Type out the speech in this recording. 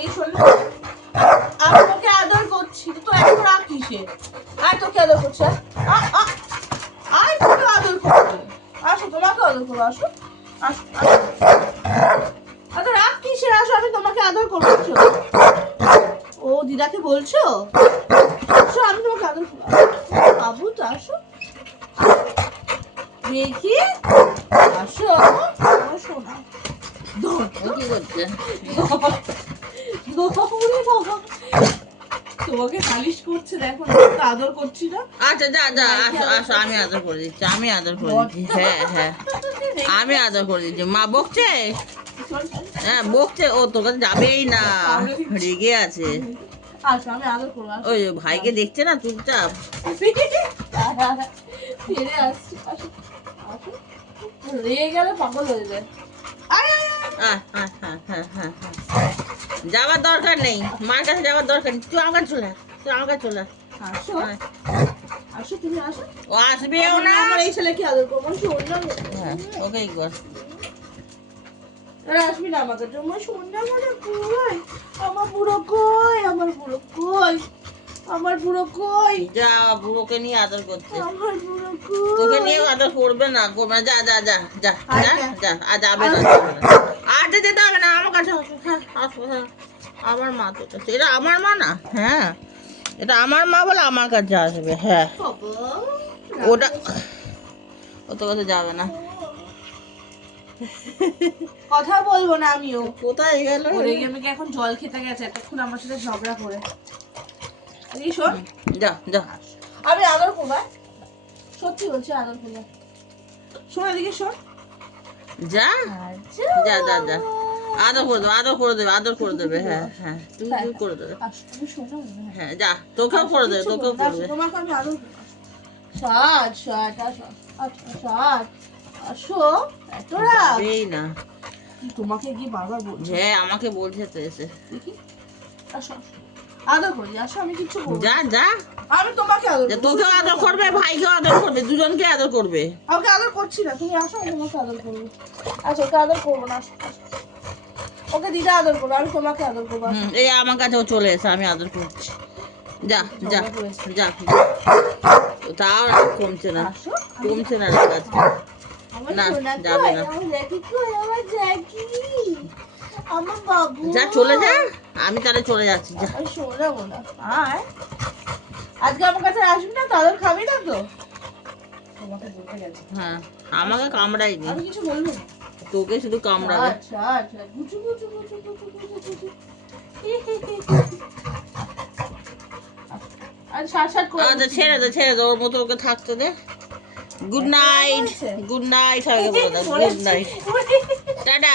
এই শোন না, আমি তোকে আদর করছি, তো এত রাগ কিসে? আর তোকে আদর করছি, আর তোকে আদর করছি। আসো, তোমাকে আদর করবো, আসো আসো আসো। আদর রাগ কিসের? আসো, আমি তোমাকে আদর করছি। ও দিদাকে বলছো? আসো, আমি তোমাকে আদর করবো। বাবু তো আসো দেখি, আসো আসো না। কি করছে? তোমাকে নালিশ করছে, দেখো আদর করছি না। আচ্ছা যা যা, আসো আসো, আমি আদর করে দিচ্ছি, আমি আদর করে দিচ্ছি। হ্যাঁ হ্যাঁ, আমি আদর করে দিচ্ছি। মা বকছে? হ্যাঁ বকছে, ও তোর কাছে যাবেই না, রেগে আছে। আসো, আমি আদর করবো। ওই ভাইকে দেখছে না চুপচাপ। ফিরে আসছি, আসো আসো। রেগে গেলে পাগল হয়ে যায়। যাবার দরকার নেই, মার কাছে যাবার দরকার নেই। তুই আমার কাছে চলে আয়, তুই আমার কাছে চলে আয়। আসো আসো, তুমি আসো। ও আসবেও না। আমার এই ছেলেকে আদর করবো, শোন না। হ্যাঁ ওকেই কর। আর আসবি না আমাকে, তোমার শোন না। মানে কই আমার বুড়ো, কই আমার বুড়ো, কই আমার বুড়ো, কই যা, বুড়োকে নিয়ে আদর করছে। আমার বুড়ো, তোকে কই নিয়ে আদর করবে না, করবে না। যা যা যা যা যা যা, আর যাবে না, আর যেতে হবে না, আমার কাছে আসো। হ্যাঁ আসো, হ্যাঁ আমার মা তো, এটা আমার মা না? হ্যাঁ এটা আমার মা বলে আমার কাছে আসবে। হ্যাঁ ওটা, ও তোর কাছে যাবে না। কথা বলবো না আমিও। কোথায় গেল? রেগে মেগে এখন জল খেতে গেছে, এতক্ষণ আমার সাথে ঝগড়া করে। এই শোন, যা যা, আমি আদর করবো, সত্যি বলছি আদর করবো। শোন এদিকে, শোন। যা যা যা যা, আদর করে দেবে, আদর করে দেবে, আদর করে দেবে। হ্যাঁ হ্যাঁ, তুই করে দেবে। তুমি শোনো না। হ্যাঁ যা, তোকেও করে দেবে, তোকেও করবে। তোমাকে আমি আদর করবো। সাজ সাজ, আসো সাজ, আসো। এত রাগ এই না, তোমাকে কি বারবার বলছি? হ্যাঁ আমাকে বলছে তো এসে। দেখি, আসো আসো। আদর করি, আসো, আমি কিছু বলবো না। যা যা, আমি তোমাকে আদর করবো। তোকেও আদর করবে, ভাইকেও আদর করবে, দুজনকে আদর করবে। আমাকে আদর করছি না, তুমি আসো, আমি তোমাকে আদর করবো। আসো, ওকে আদর করবো না, আসো, আসো। ওকে দিদা আদর করবো, আমি তোমাকে আদর করবো। আসো। এই আমার কাছেও চলে এসে, আমি আদর করছি। যা যা যা, তাও রাগ কমছে না, আসো, কমছে না রাগ আজকে। আমার না, সোনা যাবে কই? না। আমার জ্যাকি কই? আমার জ্যাকি, আমার বাবু। যা চলে যা, আমি তাহলে চলে যাচ্ছি। যা, আমি শোনাবো না। আয়, আজকে আমার কাছে আসবি না তো? আদর খাবি না তো? তোমাকে বলতে গেছি। হ্যাঁ আমাকে কামড়াইনি, আমি কিছু বলবো না। তোকে শুধু কামড়াবে। আচ্ছা আচ্ছা, গুচু গুচু গুচু গুচু গুচু গুচু। আর সাত সাত করে। আচ্ছা ছেড়ে দে, ছেড়ে দে, ওর মতো ওকে থাকতে দে। গুড নাইট, গুড নাইট, সবাইকে বলে দাও গুড নাইট, টাটা।